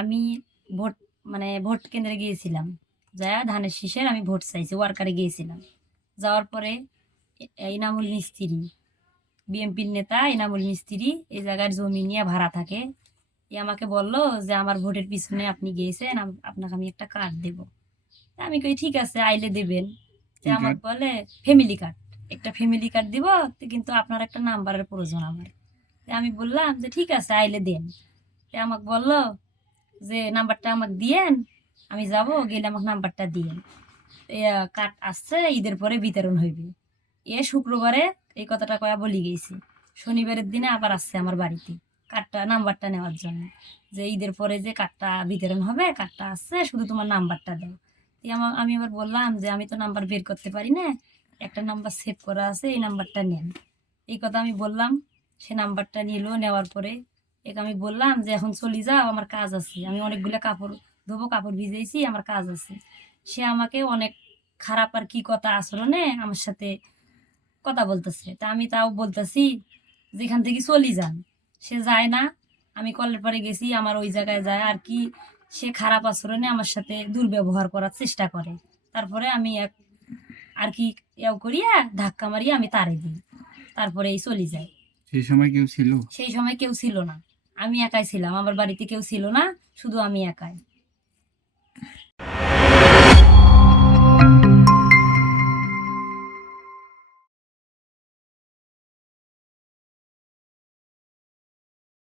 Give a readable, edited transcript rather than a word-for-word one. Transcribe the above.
আমি vote vote কেন্দ্রে গিয়েছিলাম। যায়া ধানের শীষের আমি ভোট চাইছি, ওয়ার্কারে গিয়েছিলাম। যাওয়ার পরে ইনামুল মিস্ত্রি, বিএনপির নেতা ইনামুল মিস্ত্রি এই জায়গার জমি নিয়ে ভাড়া থাকে। আমাকে বলল যে আমার ভোটের পিছনে আপনি গিয়েছেন, আপনাকে আমি একটা কার্ড দেব। আমি কই ঠিক আছে, আইলে দেবেন। আমাকে বলে ফ্যামিলি কার্ড, একটা ফ্যামিলি কার্ড দিব, কিন্তু আপনার একটা নাম্বারের প্রয়োজন আমার। আমি বললাম যে ঠিক আছে, আইলে দেন। আমাকে বলল যে নাম্বারটা আমাকে দিয়েন, আমি যাব, গেলে আমাকে নাম্বারটা দিয়েন। কার্ড আসছে, ঈদের পরে বিতরণ হইবে। শুক্রবারে এই কথাটা কয়া বলি গেছি। শনিবারের দিনে আবার আসছে আমার বাড়িতে কার্ডটা, নাম্বারটা নেওয়ার জন্য, যে ঈদের পরে যে কার্ডটা বিতরণ হবে, কার্ডটা আসছে, শুধু তোমার নাম্বারটা দাও। আমি আবার বললাম যে আমি তো নাম্বার বের করতে পারি না, একটা নাম্বার সেভ করা আছে, এই নাম্বারটা নেন। এই কথা আমি বললাম। সে নাম্বারটা নিল, নেওয়ার পরে আমি বললাম যে এখন চলি যাও, আমার কাজ আছে, আমি অনেকগুলো কাপড় ধোবো, কাপড় ভিজেছি, আমার কাজ আছে। সে আমাকে অনেক খারাপ আর কি কথা আচরণে আমার সাথে কথা বলতেছে। তা আমি তাও বলতেছি যেখান থেকে চলি যান। সে যায় না। আমি কলের পরে গেছি, আমার ওই জায়গায় যায় আর কি, সে খারাপ আচরণে আমার সাথে দুর্ব্যবহার করার চেষ্টা করে। তারপরে আমি আর কি করিয়া ধাক্কা মারিয়া আমি তারে দিই, তারপরে এই চলি যায়। সেই সময় কেউ ছিল? সেই সময় কেউ ছিল না, আমি একাই ছিলাম, আমার বাড়িতে কেউ ছিল না, শুধু আমি একাই।